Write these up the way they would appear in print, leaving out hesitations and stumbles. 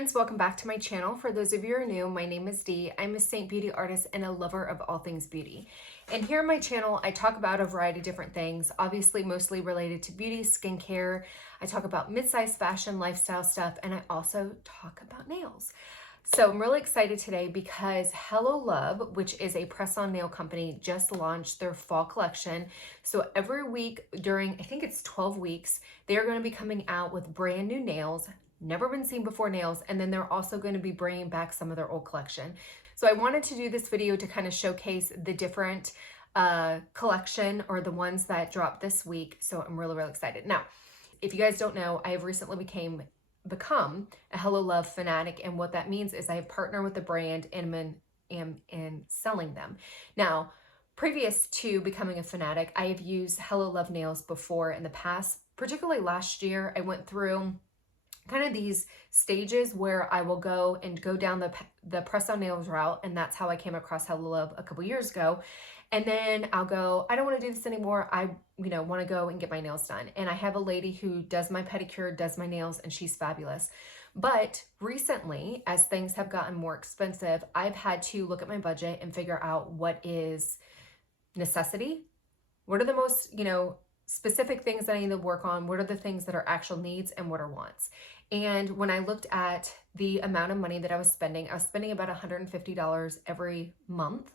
friends, welcome back to my channel. For those of you who are new, my name is Dee. I'm a Seint beauty artist and a lover of all things beauty. And here on my channel, I talk about a variety of different things, obviously mostly related to beauty, skincare. I talk about mid-size fashion, lifestyle stuff, and I also talk about nails. So I'm really excited today because Hello Love, which is a press-on nail company, just launched their fall collection. So every week during, I think it's 12 weeks, they're going to be coming out with brand new nails, never been seen before nails, and then they're also going to be bringing back some of their old collection. So I wanted to do this video to kind of showcase the different collection or the ones that dropped this week. So I'm really excited. Now, if you guys don't know, I have recently become a Hello Love fanatic, and what that means is I have partnered with the brand and am selling them. Now, previous to becoming a fanatic, I have used Hello Love nails before in the past. Particularly last year, I went through kind of these stages where I will go down the press-on nails route, and that's how I came across Hello Love a couple years ago. And then I'll go, I don't want to do this anymore. I want to go and get my nails done. And I have a lady who does my pedicure, does my nails, and she's fabulous. But recently, as things have gotten more expensive, I've had to look at my budget and figure out what is necessity. What are the most, specific things that I need to work on? What are the things that are actual needs and what are wants? And when I looked at the amount of money that I was spending about $150 every month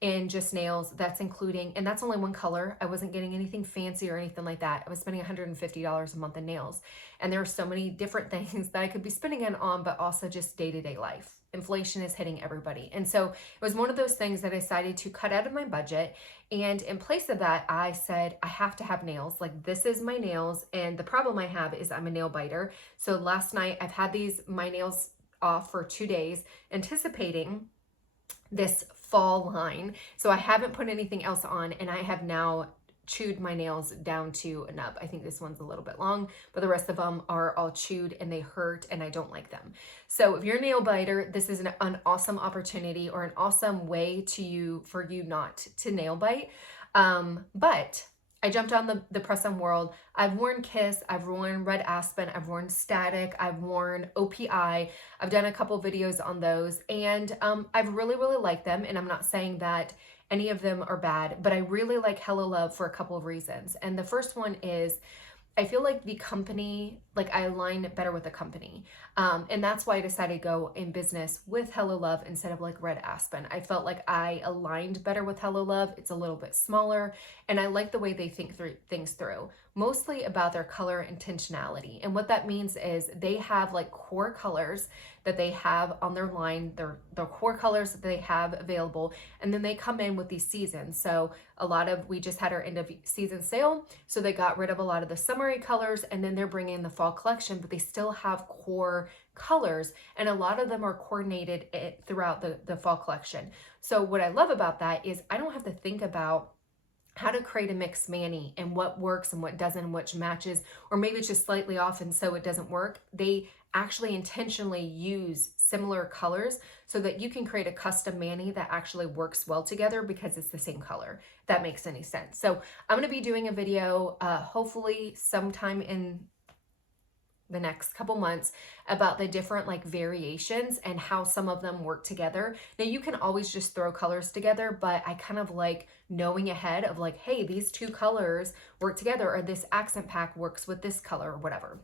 in just nails. That's including, and that's only one color. I wasn't getting anything fancy or anything like that. I was spending $150 a month in nails. And there are so many different things that I could be spending it on, but also just day-to-day life. Inflation is hitting everybody. And so it was one of those things that I decided to cut out of my budget. And in place of that, I said, I have to have nails. Like, this is my nails. And the problem I have is I'm a nail biter. So last night I've had my nails off for 2 days, anticipating this fall line. So I haven't put anything else on, and I have now chewed my nails down to a nub. I think this one's a little bit long, but the rest of them are all chewed and they hurt and I don't like them. So if you're a nail biter, this is an awesome opportunity or an awesome way for you not to nail bite. But I jumped on the press-on world. I've worn Kiss, I've worn Red Aspen, I've worn Static, I've worn OPI. I've done a couple videos on those, and I've really liked them. And I'm not saying that any of them are bad, but I really like Hello Love for a couple of reasons. And the first one is I feel like the company, I align better with the company. And that's why I decided to go in business with Hello Love instead of Red Aspen. I felt like I aligned better with Hello Love. It's a little bit smaller, and I like the way they think things through, mostly about their color intentionality. And what that means is they have core colors that they have on their line, their core colors that they have available, and then they come in with these seasons. So we just had our end of season sale, so they got rid of a lot of the summery colors, and then they're bringing in the fall collection, but they still have core colors, and a lot of them are coordinated throughout the fall collection. So what I love about that is I don't have to think about how to create a mix mani and what works and what doesn't and which matches, or maybe it's just slightly off and so it doesn't work. They actually intentionally use similar colors so that you can create a custom mani that actually works well together because it's the same color. If that makes any sense. So I'm going to be doing a video hopefully sometime in the next couple months about the different variations and how some of them work together. Now you can always just throw colors together, but I kind of like knowing ahead of hey, these two colors work together, or this accent pack works with this color or whatever.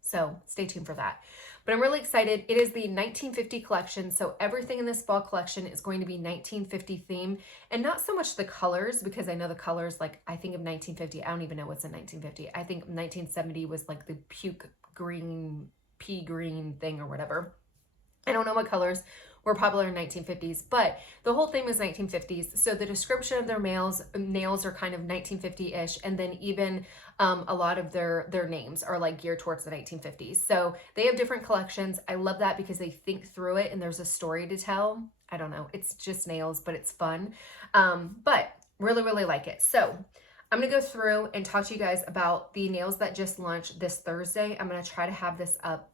So stay tuned for that. But I'm really excited. It is the 1950 collection. So everything in this fall collection is going to be 1950 theme, and not so much the colors, because I know the colors, I think of 1950. I don't even know what's in 1950. I think 1970 was the puke green, pea green thing or whatever. I don't know what colors were popular in 1950s, but the whole thing was 1950s. So the description of their nails are kind of 1950-ish, and then even a lot of their names are geared towards the 1950s. So they have different collections. I love that because they think through it and there's a story to tell. I don't know, it's just nails, but it's fun. But really like it. So I'm gonna go through and talk to you guys about the nails that just launched this Thursday. I'm gonna try to have this up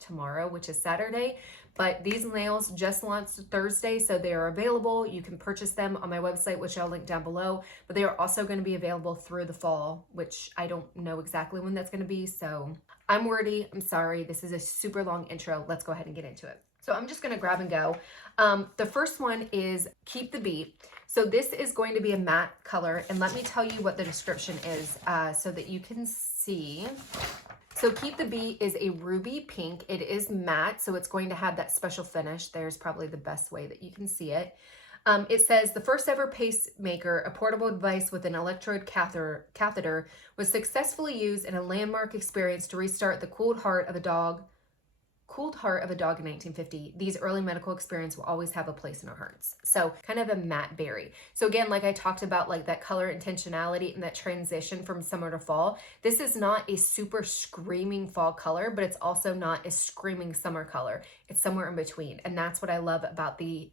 tomorrow, which is Saturday. But these nails just launched Thursday, so they are available. You can purchase them on my website, which I'll link down below. But they are also going to be available through the fall, which I don't know exactly when that's going to be. So I'm wordy. I'm sorry. This is a super long intro. Let's go ahead and get into it. So I'm just going to grab and go. The first one is Keep the Beat. So this is going to be a matte color. And let me tell you what the description is so that you can see. So Keep the Beat is a ruby pink. It is matte, so it's going to have that special finish. There's probably the best way that you can see it. It says, the first ever pacemaker, a portable device with an electrode catheter, was successfully used in a landmark experience to restart the cooled heart of a dog in 1950. These early medical experiences will always have a place in our hearts. So kind of a matte berry. So again, like I talked about, like that color intentionality and that transition from summer to fall. This is not a super screaming fall color, but it's also not a screaming summer color. It's somewhere in between. And that's what I love about the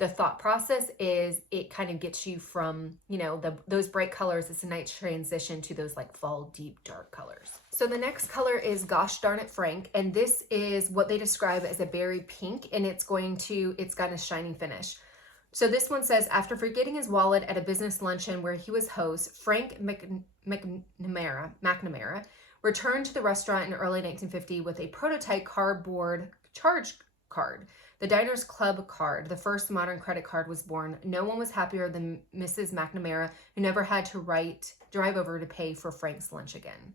thought process is it kind of gets you from, you know, those bright colors. It's a nice transition to those like fall deep dark colors. So the next color is Gosh Darn It Frank. And this is what they describe as a berry pink, and it's got a shining finish. So this one says, after forgetting his wallet at a business luncheon where he was host, Frank McNamara returned to the restaurant in early 1950 with a prototype cardboard charge card. The Diners Club card, the first modern credit card, was born. No one was happier than Mrs. McNamara, who never had to drive over to pay for Frank's lunch again.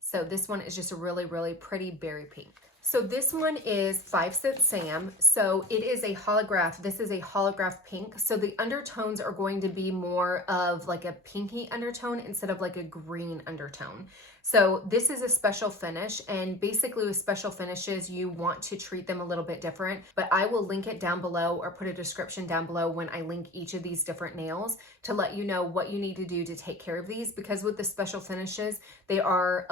So this one is just a really, really pretty berry pink. So this one is 5 Cent Sam. So it is a holograph. This is a holograph pink. So the undertones are going to be more of like a pinky undertone instead of like a green undertone. So this is a special finish, and basically with special finishes, you want to treat them a little bit different, but I will link it down below or put a description down below when I link each of these different nails to let you know what you need to do to take care of these, because with the special finishes, they are,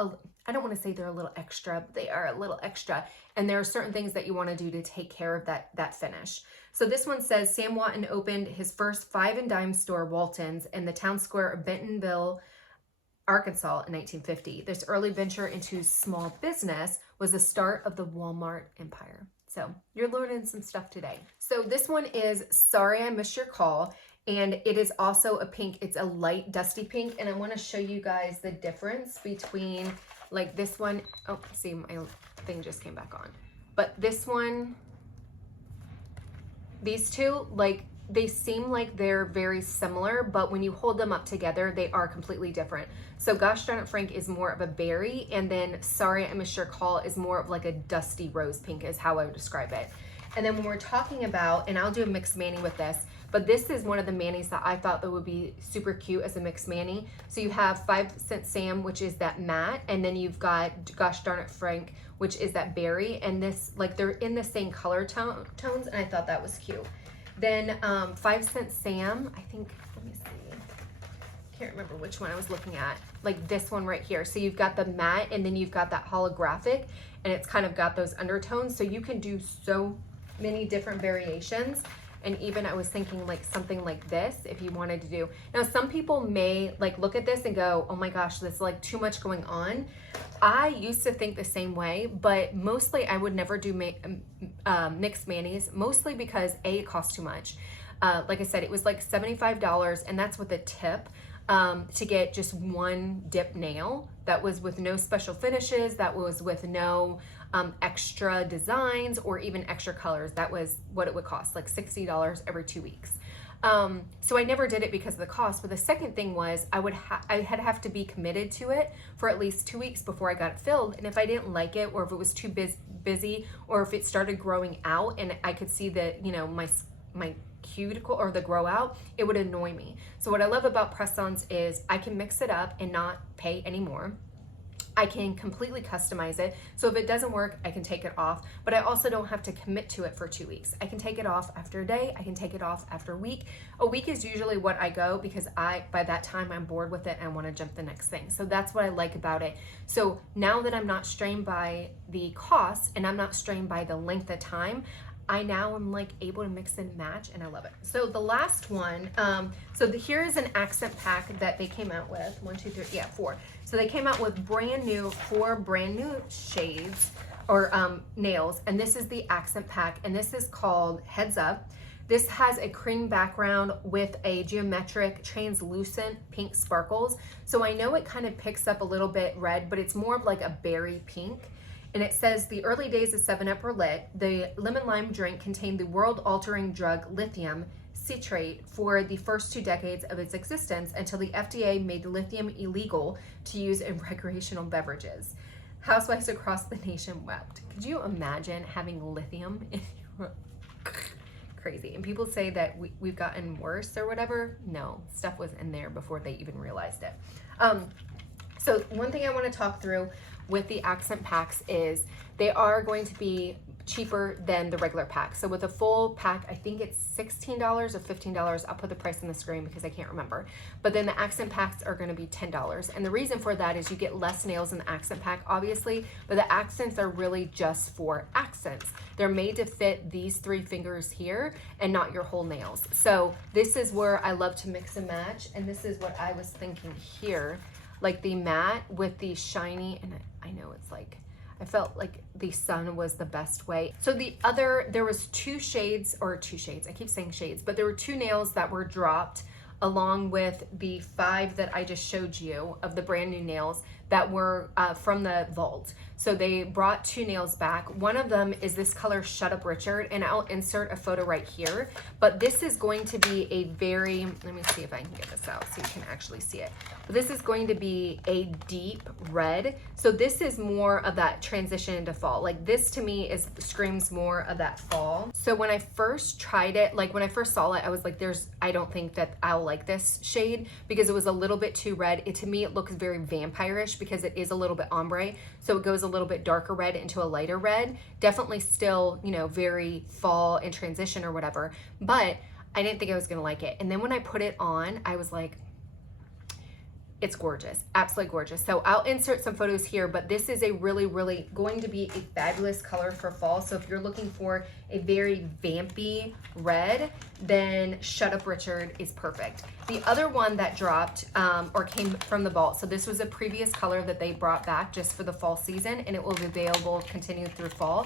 I don't want to say they're a little extra, but they are a little extra, and there are certain things that you want to do to take care of that finish. So this one says, Sam Walton opened his first 5 and dime store, Walton's, in the town square of Bentonville, Arkansas in 1950. This early venture into small business was the start of the Walmart empire. So you're learning some stuff today. So this one is Sorry I Missed Your Call, and it is also a pink. It's a light dusty pink, and I want to show you guys the difference between like this one. Oh, see, my thing just came back on. But this one, these two, like, they seem like they're very similar, but when you hold them up together, they are completely different. So Gosh Darn It Frank is more of a berry, and then Sorry I Missed Your Call is more of like a dusty rose pink is how I would describe it. And then when we're talking about, and I'll do a mixed mani with this, but this is one of the manis that I thought that would be super cute as a mixed mani. So you have 5 Cent Sam, which is that matte, and then you've got Gosh Darn It Frank, which is that berry, and this, like, they're in the same color tones, and I thought that was cute. Then 5 Cent Sam, I think, let me see, can't remember which one I was looking at, like this one right here. So you've got the matte, and then you've got that holographic, and it's kind of got those undertones, so you can do so many different variations. And even I was thinking like something like this if you wanted to do. Now some people may like look at this and go, oh my gosh, there's like too much going on. I used to think the same way, but mostly I would never do mixed manis, mostly because A, it costs too much. Like I said, it was like $75, and that's with a tip to get just one dip nail. That was with no special finishes, that was with no extra designs or even extra colors. That was what it would cost, like $60 every 2 weeks. So I never did it because of the cost. But the second thing was I'd have to be committed to it for at least 2 weeks before I got it filled. And if I didn't like it, or if it was too busy, or if it started growing out and I could see that, you know, my cuticle or the grow out, it would annoy me. So what I love about press-ons is I can mix it up and not pay anymore. I can completely customize it. So if it doesn't work, I can take it off, but I also don't have to commit to it for 2 weeks. I can take it off after a day. I can take it off after a week. A week is usually what I go, because by that time I'm bored with it and I want to jump the next thing. So that's what I like about it. So now that I'm not strained by the cost and I'm not strained by the length of time, I now am like able to mix and match, and I love it. So the last one, here is an accent pack that they came out with. 4. So they came out with 4 brand new shades or nails, and this is the accent pack, and this is called Heads Up. This has a cream background with a geometric translucent pink sparkles. So I know it kind of picks up a little bit red, but it's more of like a berry pink. And it says the early days of 7-Up were lit. The lemon lime drink contained the world-altering drug lithium citrate for the first 2 decades of its existence until the FDA made lithium illegal to use in recreational beverages. Housewives across the nation wept. Could you imagine having lithium in your... Crazy. And people say that we've gotten worse or whatever. No, stuff was in there before they even realized it. So one thing I want to talk through with the accent packs is they are going to be cheaper than the regular pack. So with a full pack, I think it's $16 or $15. I'll put the price on the screen because I can't remember. But then the accent packs are going to be $10. And the reason for that is you get less nails in the accent pack, obviously, but the accents are really just for accents. They're made to fit these 3 fingers here and not your whole nails. So this is where I love to mix and match. And this is what I was thinking here, like the matte with the shiny, and I know it's like, I felt like the sun was the best way. So there was 2 shades, I keep saying shades, but there were 2 nails that were dropped along with the 5 that I just showed you of the brand new nails that were from the vault. So they brought 2 nails back. One of them is this color Shut Up Richard, and I'll insert a photo right here. But this is going to be a very, let me see if I can get this out so you can actually see it. But this is going to be a deep red. So this is more of that transition into fall. Like this to me screams more of that fall. So when I first tried it, like when I first saw it, I was like, I don't think that I'll like this shade because it was a little bit too red. To me, it looks very vampire-ish because it is a little bit ombre. So it goes a little bit darker red into a lighter red. Definitely still, you know, very fall in transition or whatever, but I didn't think I was gonna like it. And then when I put it on, I was like, it's gorgeous, absolutely gorgeous. So I'll insert some photos here, but this is a really, really going to be a fabulous color for fall. So if you're looking for a very vampy red, then Shut Up Richard is perfect. The other one that dropped or came from the vault, so this was a previous color that they brought back just for the fall season, and it will be available continue through fall,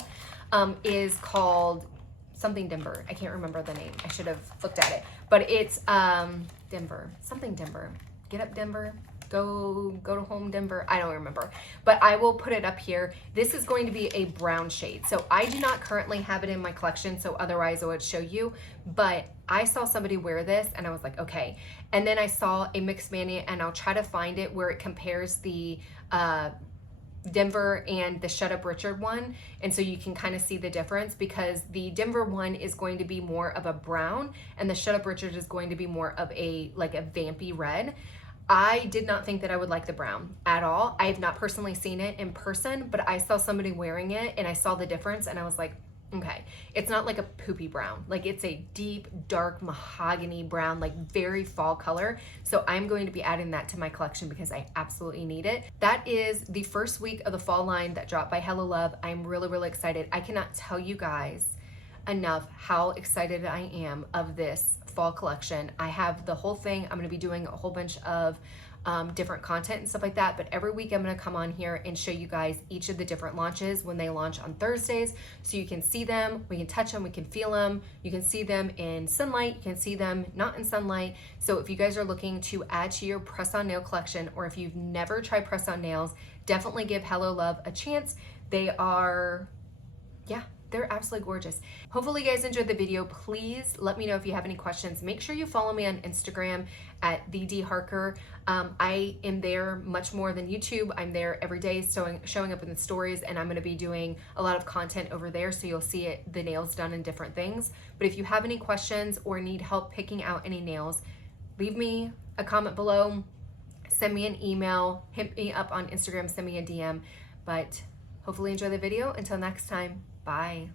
is called something Denver. I can't remember the name. I should have looked at it, but it's Denver, something Denver. Get Up Denver, go to home Denver. I don't remember, but I will put it up here. This is going to be a brown shade. So I do not currently have it in my collection, so otherwise I would show you, but I saw somebody wear this and I was like, okay. And then I saw a Mixed Mania, and I'll try to find it where it compares the Denver and the Shut Up Richard one, and so you can kind of see the difference, because the Denver one is going to be more of a brown and the Shut Up Richard is going to be more of a vampy red. I did not think that I would like the brown at all. I have not personally seen it in person, but I saw somebody wearing it and I saw the difference and I was like, okay, it's not like a poopy brown. Like it's a deep, dark mahogany brown, like very fall color. So I'm going to be adding that to my collection because I absolutely need it. That is the first week of the fall line that dropped by Hello Love. I'm really, really excited. I cannot tell you guys enough how excited I am of this fall collection. I have the whole thing. I'm going to be doing a whole bunch of different content and stuff like that, but every week I'm going to come on here and show you guys each of the different launches when they launch on Thursdays, so you can see them, we can touch them, we can feel them, you can see them in sunlight, you can see them not in sunlight. So if you guys are looking to add to your press-on nail collection, or if you've never tried press-on nails, definitely give Hello Love a chance. They are, yeah, they're absolutely gorgeous. Hopefully you guys enjoyed the video. Please let me know if you have any questions. Make sure you follow me on Instagram at the D Harker. I am there much more than YouTube. I'm there every day showing up in the stories, and I'm going to be doing a lot of content over there, so you'll see the nails done in different things. But if you have any questions or need help picking out any nails, leave me a comment below, send me an email, hit me up on Instagram, send me a DM. But hopefully enjoy the video. Until next time. Bye.